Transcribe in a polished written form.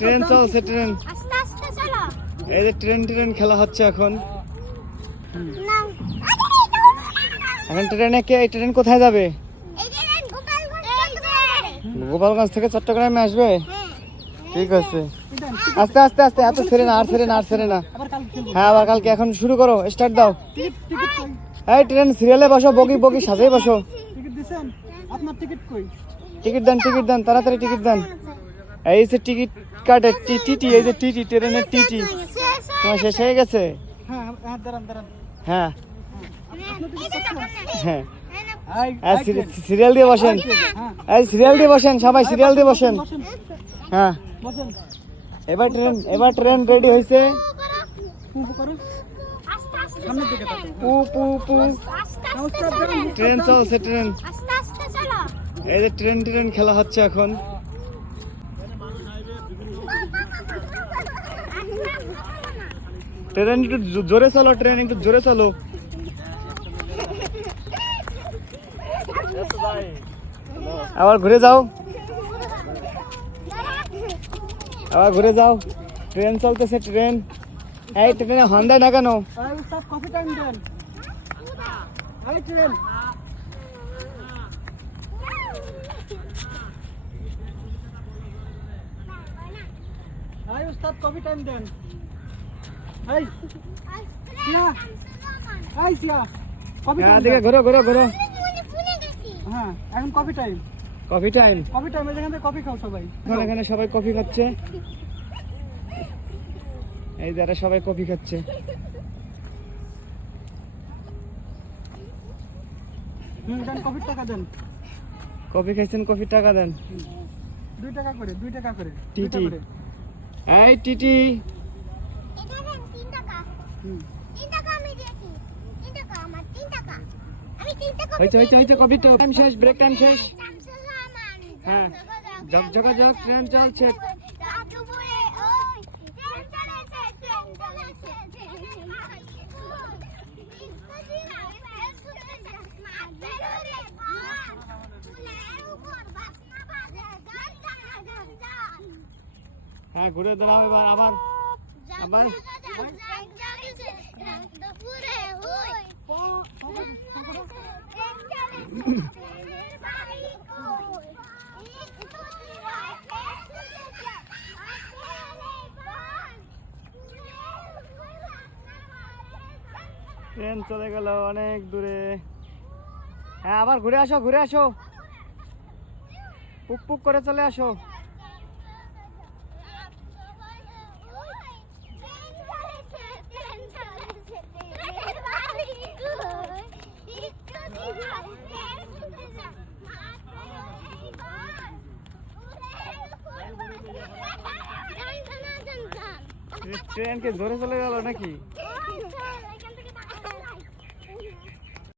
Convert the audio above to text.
Train চলছে, train. এই যে ট্রেন খেলা হচ্ছে এখন। এখন ট্রেনে কে, ট্রেন কোথায় যাবে? গোপালগঞ্জ থেকে চট্টগ্রামে আসবে। ঠিক আছে, আস্তে আস্তে আস্তে, এত ছেড়ে না, আর ছেড়ে না। হ্যাঁ, আবার কালকে। এখন শুরু করো, স্টার্ট দাও। এই ট্রেন সিরিয়ালে বসো, বগি সাজাই বসো। টিকিট দেন, তাড়াতাড়ি টিকিট দেন। এই যে টিকিট কাটে, টিটি, এই যে টিটি, ট্রেনের টিটি তোমার শেষ হয়ে গেছে। হ্যাঁ হ্যাঁ, সিরিয়াল দিয়ে বসেন, সিরিয়াল দিয়ে বসেন, সবাই সিরিয়াল দিয়ে বসেন। হ্যাঁ, এবার ট্রেন রেডি হয়েছে। ট্রেন চলছে, ট্রেন। এই যে ট্রেন খেলা হচ্ছে এখন। ট্রেন একটু জোরে চলো, ট্রেন একটু জোরে চলো। আবার ঘুরে যাও, ট্রেন চলতেছে, ট্রেন। এই ট্রেনে হর্ন দেয় না কেন? কফি টাইম দেন। ঘোরো। হ্যাঁ, এখন কফি টাইম। কফি খাও সবাই। এখানে সবাই কফি খাচ্ছে। এই যারা সবাই কফি খাচ্ছে। কফির টাকা দেন। কফি খাইছেন, কফির টাকা দেন। 2 টাকা করে। টিটি, এই টিটি। হয়েছে, কফি তো টাইম শেষ, ব্রেক টাইম শেষ। হ্যাঁ, যোগাযোগ, ট্রেন চলছে। হ্যাঁ, ঘুরে দাঁড়াও এবার, আবার। ট্রেন চলে গেল অনেক দূরে। হ্যাঁ, আবার ঘুরে আসো, পুক করে চলে আসো। ট্রেন কি জোরে চলে গেল নাকি?